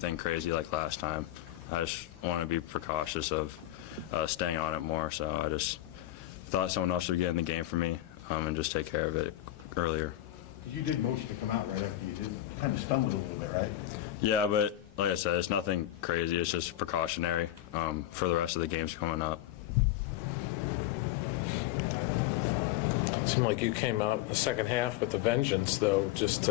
Thing crazy like last time. I just want to be precautious of staying on it more, so I just thought someone else would get in the game for me and just take care of it earlier. You did motion to come out right after you did. Kind of stumbled a little bit, right? Yeah, but like I said, it's nothing crazy. It's just precautionary for the rest of the games coming up. It seemed like you came out in the second half with a vengeance, though, just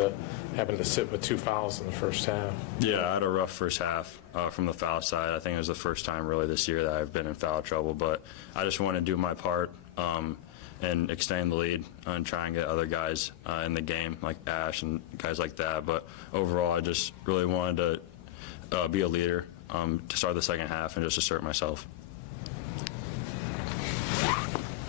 having to sit with 2 fouls in the first half. Yeah, I had a rough first half from the foul side. I think it was the first time really this year that I've been in foul trouble, but I just want to do my part and extend the lead and try and get other guys in the game, like Ash and guys like that. But overall, I just really wanted to be a leader to start the second half and just assert myself.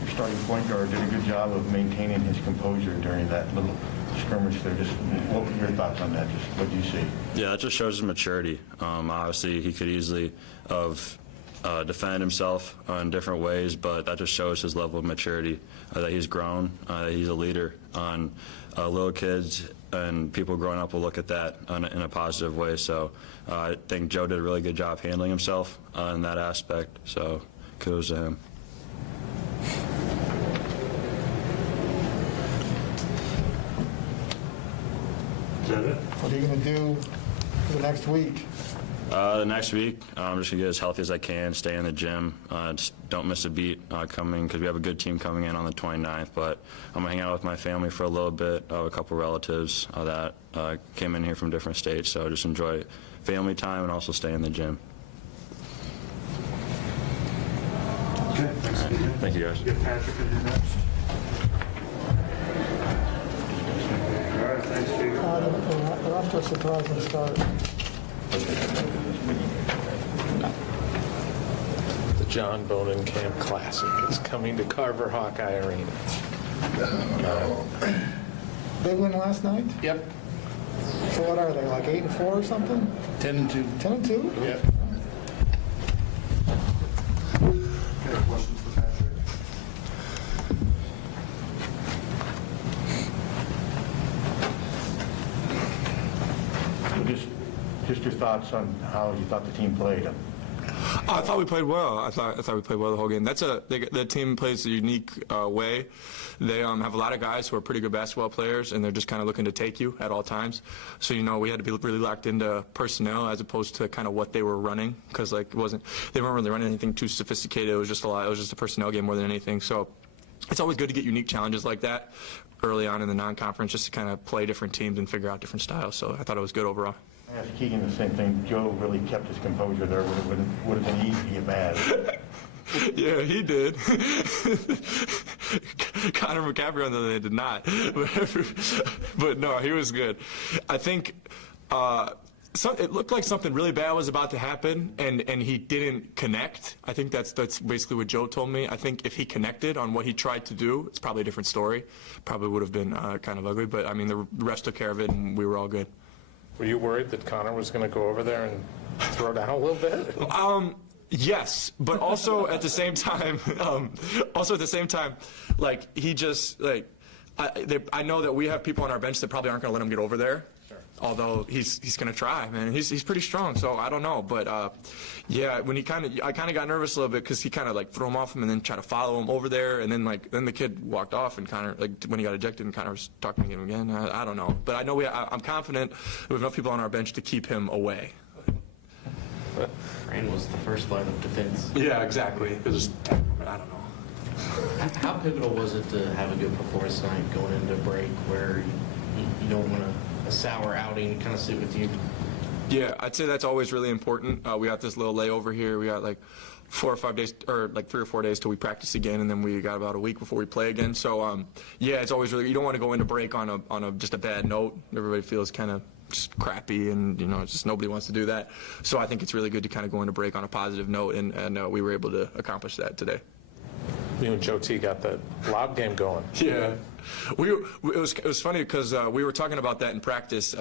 Your starting point guard did a good job of maintaining his composure during that little skirmish there. Just what were your thoughts on that? Just what do you see? Yeah, it just shows his maturity. Obviously, he could easily have defended himself in different ways, but that just shows his level of maturity, that he's grown, that he's a leader. On little kids and people growing up will look at that in a positive way. So I think Joe did a really good job handling himself in that aspect. So kudos to him. What are you going to do for the next week? The next week, I'm just going to get as healthy as I can, stay in the gym, just don't miss a beat coming, because we have a good team coming in on the 29th, but I'm going to hang out with my family for a little bit, a couple relatives that came in here from different states, so just enjoy family time and also stay in the gym. Okay, thanks. Right. Thank you, guys. Get Patrick in here next. All right, thanks, Steve. They're off to a surprising start. The John Bonenkamp Classic is coming to Carver Hawkeye Arena. Big win last night? Yep. So what are they, like 8-4 or something? 10-2. 10-2? Yep. Okay, questions for Patrick? Just your thoughts on how you thought the team played. I thought we played well. I thought we played well the whole game. The team plays a unique way. They have a lot of guys who are pretty good basketball players, and they're just kind of looking to take you at all times. So we had to be really locked into personnel as opposed to kind of what they were running, because they weren't really running anything too sophisticated. It was just a personnel game more than anything. So it's always good to get unique challenges like that early on in the non-conference, just to kind of play different teams and figure out different styles. So I thought it was good overall. I asked Keegan the same thing. Joe really kept his composure there. Would have been easy to get mad. Yeah, he did. Connor McCaffery on the other hand did not. But no, he was good. I think it looked like something really bad was about to happen, and he didn't connect. I think that's basically what Joe told me. I think if he connected on what he tried to do, it's probably a different story. Probably would have been kind of ugly, but I mean the refs took care of it, and we were all good. Were you worried that Connor was going to go over there and throw down a little bit? Yes, but also at the same time, like he just I know that we have people on our bench that probably aren't going to let him get over there. Sure. Although he's going to try, man. He's pretty strong, so I don't know. But yeah, when I kind of got nervous a little bit because he kind of threw him off him and then tried to follow him over there, and then the kid walked off and Connor when he got ejected and Connor was talking to him again. I don't know, but I know I'm confident we have enough people on our bench to keep him away. Fran was the first line of defense. Yeah, exactly. It was just, I don't know. How pivotal was it to have a good performance tonight going into break where you don't want a sour outing kind of sit with you? Yeah, I'd say that's always really important. We got this little layover here. We got 4 or 5 days, or 3 or 4 days till we practice again, and then we got about a week before we play again. So yeah, it's always really, you don't want to go into break on just a bad note. Everybody feels kind of just crappy, and just nobody wants to do that. So I think it's really good to kind of go into break on a positive note, and we were able to accomplish that today. You and Joe T got that lob game going. Yeah, it was funny because we were talking about that in practice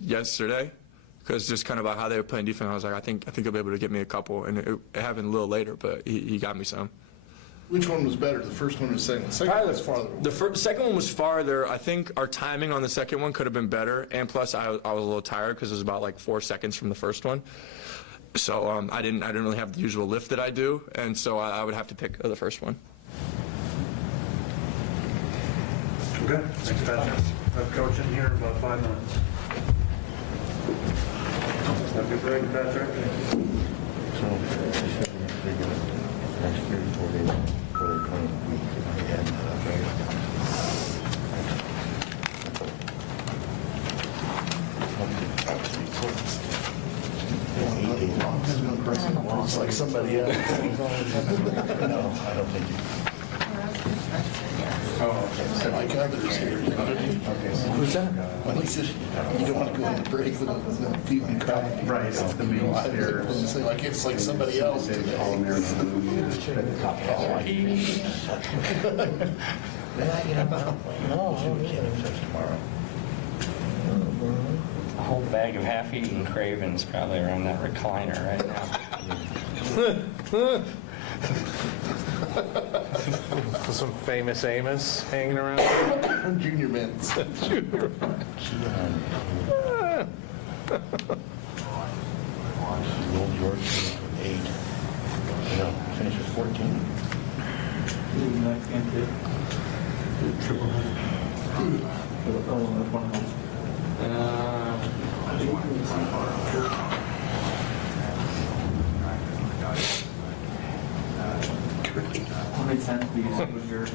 yesterday, because just kind of about how they were playing defense. I was like, I think he'll be able to get me a couple, and it happened a little later, but he got me some. Which one was better, the first one or the second one? Second one was farther away. The second one was farther. I think our timing on the second one could have been better, and plus I was a little tired because it was about like 4 seconds from the first one. So I didn't really have the usual lift that I do, and so I would have to pick the first one. Okay, thanks, Patrick. Have coach in here in about 5 minutes. Have a good break, Patrick. So, next 3 or 4 days before they're playing, and, It's like somebody else. no, I don't think you. Like others here. Who's that? Well, he's just, you don't want to go on a break with a beating crowd. Right, it's the main stairs. Say like it's like somebody else. A whole bag of half-eaten cravings probably around that recliner right now. Some famous Amos hanging around. Junior mints. Old George finished with 8. No, finished with 14. How many times do you use your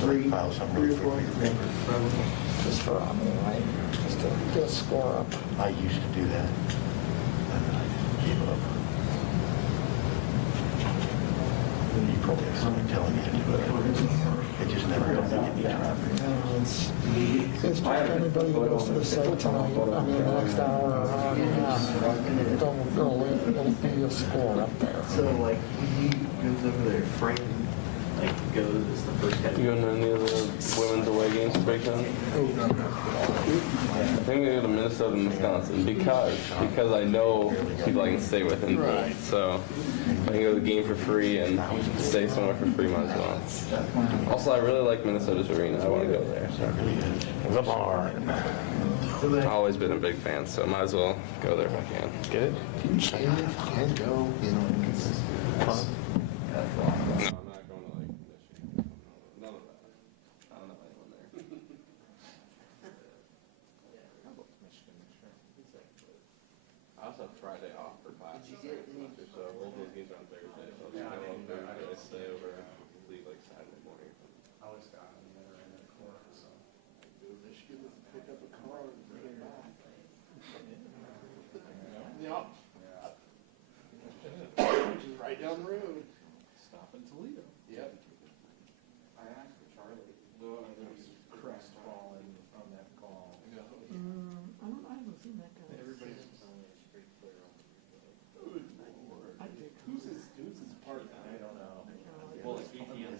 Three. File something really quickly. Just for, right? Just to get a score up. I used to do that, and then I gave it up. You probably have somebody telling you to do it. It just never goes to get me around. It's just anybody who goes to the site tonight, I mean, the next hour or hour and a half, they'll give you a score up there. So like when he goes over there, Fran like goes as the first guy. You going to any of the women's away games to break down? I think we go to Minnesota and Wisconsin because I know people I can stay with and beat. So I can go to the game for free and stay somewhere for free, might as well. Also, I really like Minnesota's arena. I want to go there. So. The barn. I've always been a big fan, so might as well go there if I can. Get it? Can go, you know. No, I'm not going to like Michigan. None of that. I don't know anyone there. I also have Friday off for class this semester, so both those games are on Thursday. So I'll just go on Thursday, stay over, leave like Saturday morning. I always got in there in the corner, so. They should give us a pick up a car and bring it back. Yeah. Just right down the road. Stop in Toledo. Yep. I asked for Charlie. Well, there was crestfallen on that call. I haven't seen that guy. Everybody's pretty clear on Who's his partner? I don't know. Well, it's BTS.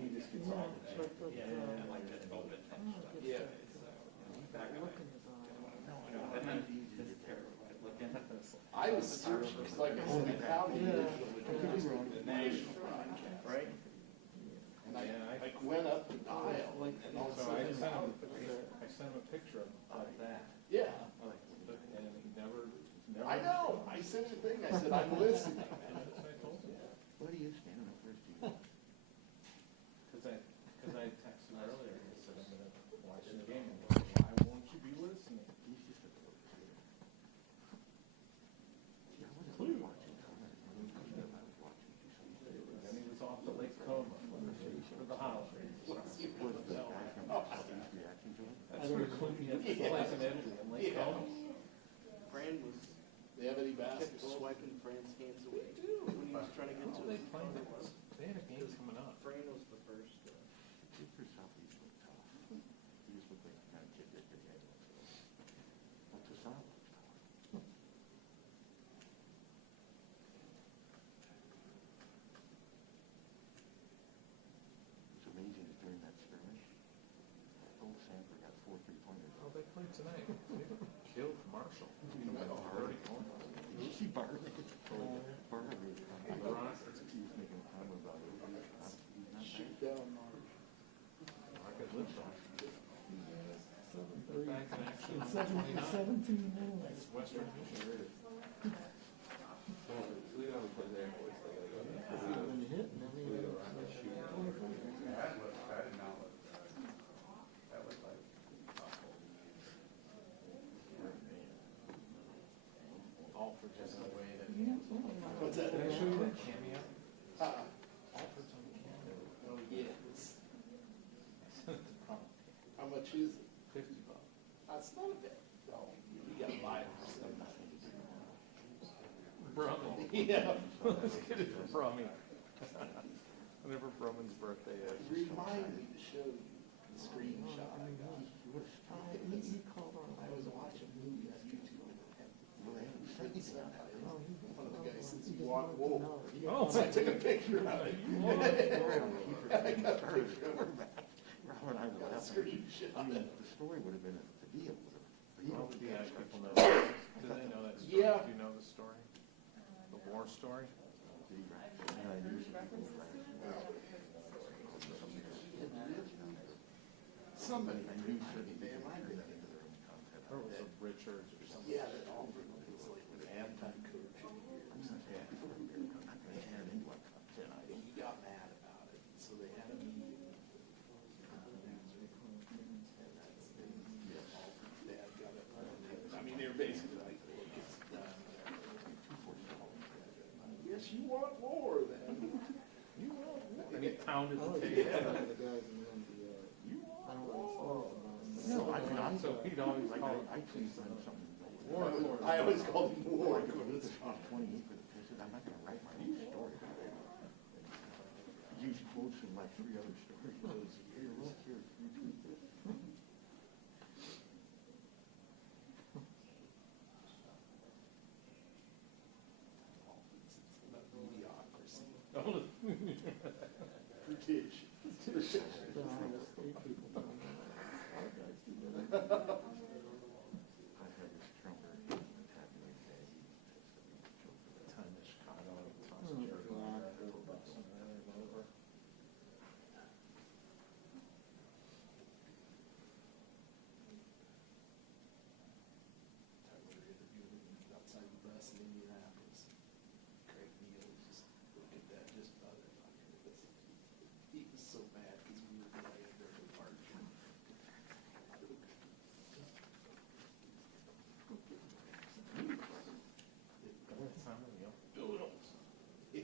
He just gets all the Yeah. I was searching, it's like I said, how do you right? And I went up the dial, and all of a So I sudden, sent him a picture of that. yeah, And he never. I know, I sent you a thing, I said, I'm listening. I told him. What are you standing up for? Because I texted him earlier, I said, I'm gonna watch the game. And he goes, why won't you be listening? He's just a little kid. Then he was off to Lake Como for the holidays. That's where he had the place in Italy, in Lake Como. Fran was They have any kept basketball? swiping Fran's hands away when he was trying to get to They it. played it. They had a game coming up. Fran was the first. For Southeast look tough. He just looked like the kind of kid that could hang. What's the South look tough? It's amazing that during that skirmish, old Sanford got 4 3-pointers. Oh, they played tonight. They killed Marshall. Did you see Bartlett? 9 connections, It's 29. 17 minutes. Western Michigan. We don't play there. When you hit, and then you get 25. All for just the way that. What's that? Did I show you that cameo? Alfred's on the camera. Oh, yes. How much is it? $50. That's not a bad. Oh, you got live for something. Brummel. Yeah. Let's get it for Brummy. Whenever Brumman's birthday is. Remind me to show you the screenshot I got. He called on. I was watching a movie on YouTube and it had one of the guys says, "You want wool?" Oh. So I took a picture of it. I got a picture of it. Robert and I Got a laughed. screenshot. I mean, the story would have been the deal. Well, do you guys people know? Do they know that story? Yeah. Do you know the story? The war story? Somebody knew pretty damn I did. Or was it Richards or something? Yeah, that Alfred was like an anti-coach in here. And he got mad about it, so they had a meeting. And that's, Alfred's dad got it. I mean, they were basically like, look, it's done. Yes, you want more then. You want more. And he pounded Oh, the yeah, table. the guys in the NBA. You I don't want know more. what it's No, I mean, I'm So he'd always call I think something. I always called him war. Like, if it's 28 for the Pistons, I'm not gonna write my own story. Use quotes from like 3 other stories. Here, look, here, retweet this. Mediocrity. Oh, British. The Iowa State people don't know. Our guys do that. I had this trumper attack me today. time in Chicago, toss Oh, Jerry God. Wagner, go back somewhere and over. Tyler interviewed him outside the press in Indianapolis. Craig Neal just look at that, just motherfucker. He was so mad because we were playing during the margin. Doodles. Yeah.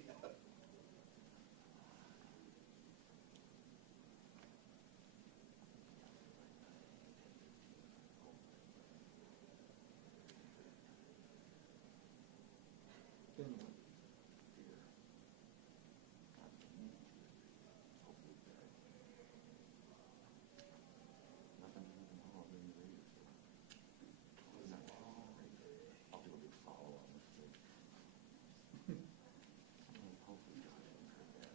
Anyway. Nothing wrong with the Raiders. I'll do a big follow on this thing. Hopefully, God hasn't heard that. I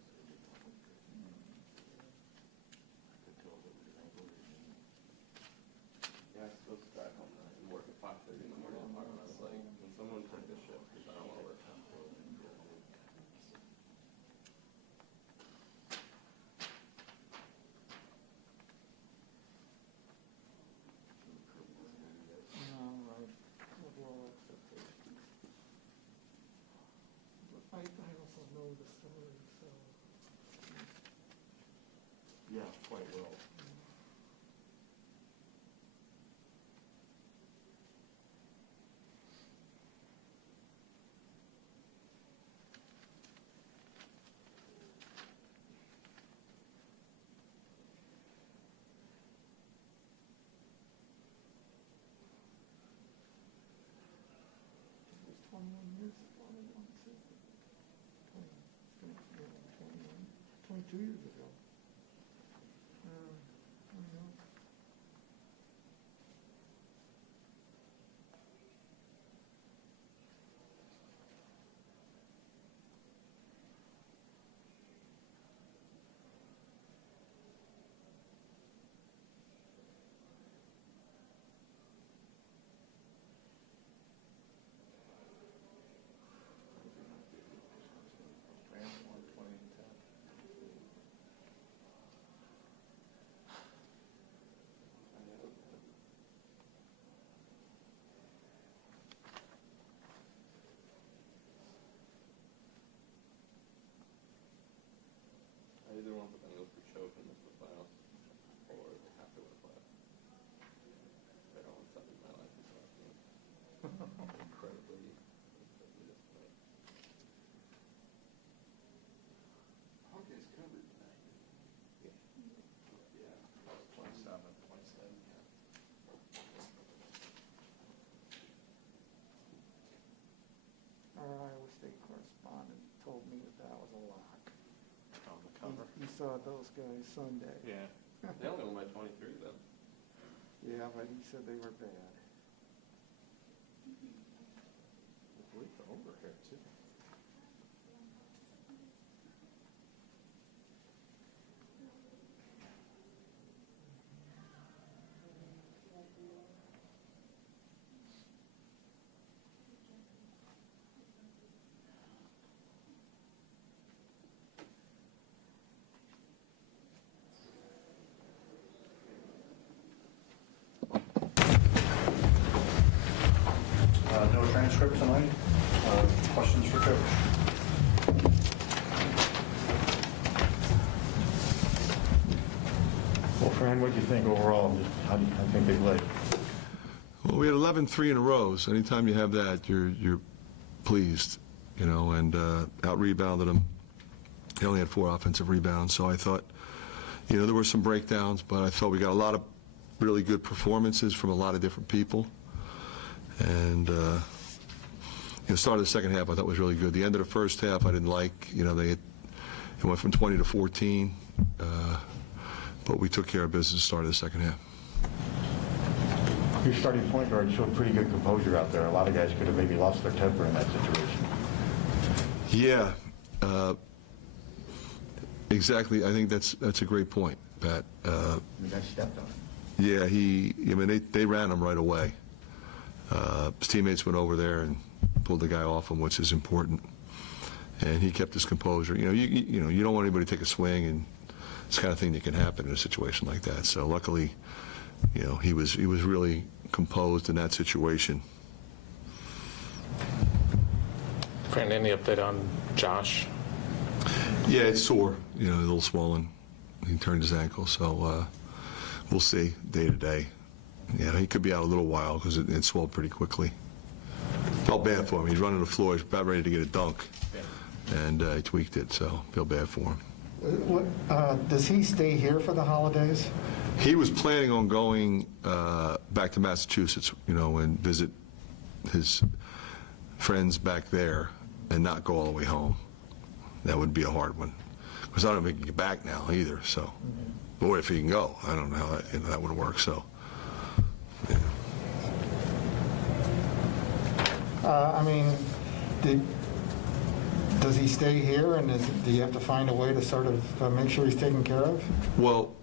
could tell that we didn't go to the game. Yeah, I'm supposed to drive home and work at 5:30 in the morning. I was like, can someone take a shift? Because I don't want to work. No, right. With low expectations. But I also know the story, so. Yeah, quite well. It was 21 years ago, I want to say. 20, it's gonna be 21, 22 years ago. I know. Fran won 20 and 10. saw those guys Sunday. Yeah. They only won by 23 though. Yeah, but he said they were bad. I believe the over here, too. No transcript tonight. Questions for Coach? Well, Fran, what do you think overall? Just how do you think they played? Well, we had 11-3 in a row, so anytime you have that, you're pleased, you know, and out-rebounded them. He only had 4 offensive rebounds, so I thought, you know, there were some breakdowns, but I thought we got a lot of really good performances from a lot of different people. And the start of the second half I thought was really good. The end of the first half I didn't like. You know, it went from 20 to 14, but we took care of business starting the second half. Your starting point guard showed pretty good composure out there. A lot of guys could have maybe lost their temper in that situation. Yeah, exactly. I think that's a great point, Pat. The guy stepped on it. Yeah, I mean, they ran him right away. His teammates went over there and pulled the guy off him, which is important. And he kept his composure. You know, you don't want anybody to take a swing, and it's the kind of thing that can happen in a situation like that. So luckily, you know, he was really composed in that situation. Fran, any update on Josh? Yeah, it's sore. You know, a little swollen. He turned his ankle, so we'll see day to day. Yeah, he could be out a little while because it swelled pretty quickly. Felt bad for him. He's running the floor. He's about ready to get a dunk, and he tweaked it, so feel bad for him. Does he stay here for the holidays? He was planning on going back to Massachusetts, you know, and visit his friends back there and not go all the way home. That would be a hard one, because I don't know if he can get back now either, so. Or if he can go. I don't know how that would work, so. Yeah. I mean, does he stay here, and do you have to find a way to sort of make sure he's taken care of? Well,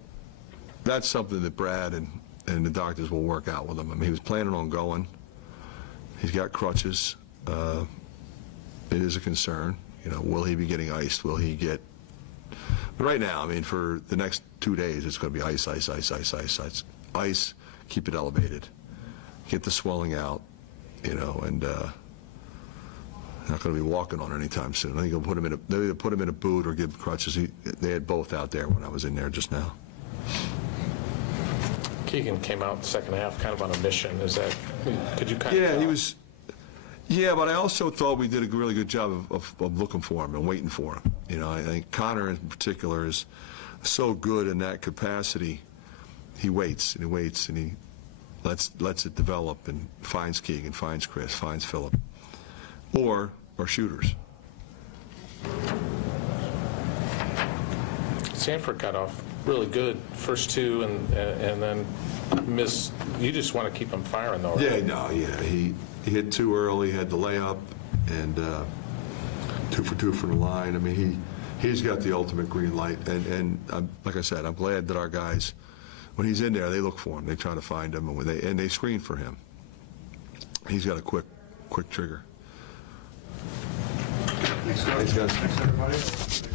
that's something that Brad and the doctors will work out with him. I mean, he was planning on going. He's got crutches. It is a concern. You know, will he be getting iced? Will he get... But right now, I mean, for the next 2 days, it's going to be ice, ice, ice, ice, ice, ice. Ice, keep it elevated. Get the swelling out, you know, and not going to be walking on it anytime soon. I think they'll either put him in a boot or give crutches. They had both out there when I was in there just now. Keegan came out in the second half kind of on a mission. Is that, could you kind of tell? He was... Yeah, but I also thought we did a really good job of looking for him and waiting for him. You know, I think Connor in particular is so good in that capacity. He waits and he waits and he lets it develop and finds Keegan, finds Chris, finds Phillip, or shooters. Sanford got off really good first two, and then missed. You just want to keep him firing, though. Right? Yeah, no, yeah. He hit 2 early, had the layup, and 2 for 2 from the line. I mean, he's got the ultimate green light, and like I said, I'm glad that our guys, when he's in there, they look for him. They try to find him, and they screen for him. He's got a quick trigger. Thanks, guys. Thanks, everybody.